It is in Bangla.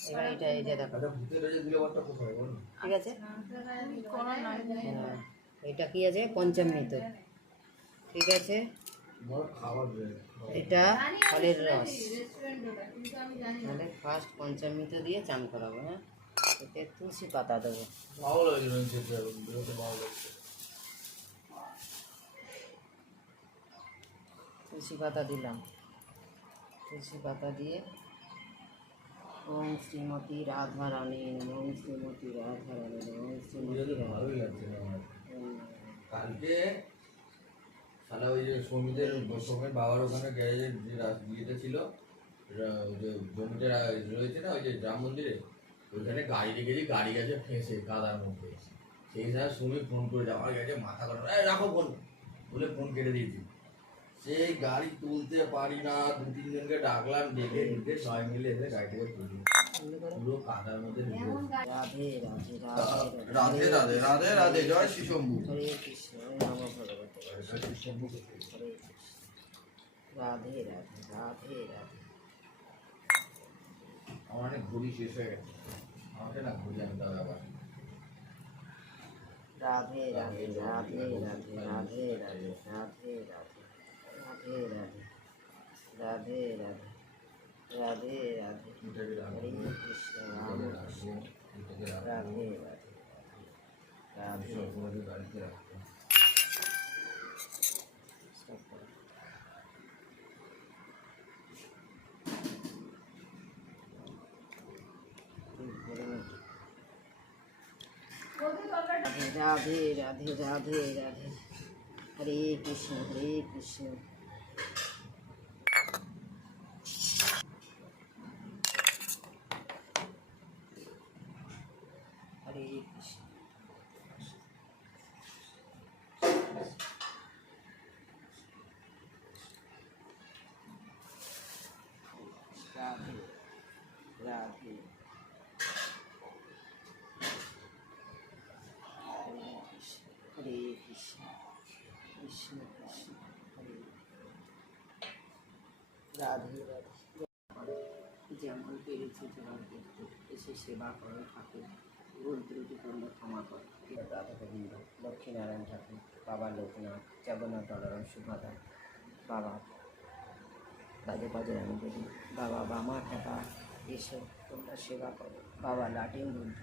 এবার এটা, এই যে দেখো। ঠিক আছে? হ্যাঁ। এটা কি আছে? পঞ্চামৃত। ঠিক আছে? এটা ফলের রস। তাহলে ফার্স্ট পঞ্চামৃত দিয়ে চান করাবো হ্যাঁ? এতে তুলসী পাতা দেবো। তুলসী পাতা দিলাম। তুলসী পাতা দিয়ে ওম শ্রীমতী রাধা রানী ওম শ্রীমতী রাধা রানী ওম শ্রীমতী ভালোই লাগছে আমার। কালকে সালা ওই যে সমিতের সোমের বাবার ওখানে গ্যারেজের যে ইয়েটা ছিল ওই যে জমিটা রয়েছে না ওই যে রাম মন্দিরে ওইখানে গাড়ি রেখেছি গাড়ি গেছে ফেঁসে কাদার মধ্যে। সেই সময় সুমি ফোন করে আমার গেছে মাথা গরম। "এই রাখো ফোন বলে ফোন কেটে দিয়েছি। সেই গাড়ি তুলতে পারি না দু তিনজনকে ডাকলাম ডেকে নিতে সবাই মিলে এসে গাড়িটাকে তুলি বন্ধ করো। পুরো কাদার মধ্যে ঢুকে রাধে রাধে রাধে রাধে রাধে রাধে রাধে জয় শিশম্ভু হরে কৃষ্ণ নম ভগবতে হরে কৃষ্ণ রাধে রাধে রাধে রাধে আমার অনেক ঘড়ি শেষ হয়ে গেছে আমাকে না ঘড়ি আনতে হবে আবার রাধে রাধে রাধে রাধে রাধে রাধে রাধে রাধে রাধে রাধে राधे राधे राधे। राधे हरे कृष्ण, राम कृष्ण। राधे राधे राधे राधे। राधे राधे राधे। हरे कृष्ण हरे कृष्ण। রাধে হরে কৃষ্ণ। কৃষ্ণ কৃষ্ণ রাধে রাধে যেমন পেরেছে যেমন করতে এসে সেবা করো ঠাকুর ভুল ক্ষমা করো রাধা লক্ষ্মীনারায়ণ ঠাকুর বাবা লোকনাথ জগন্নাথ বলরাম সুভদ্রা বাবা কাজে কাজে আমি বলি বাবা বামা টাকা এসো তোমরা সেবা করো। বাবা লাটিন বুদ্ধ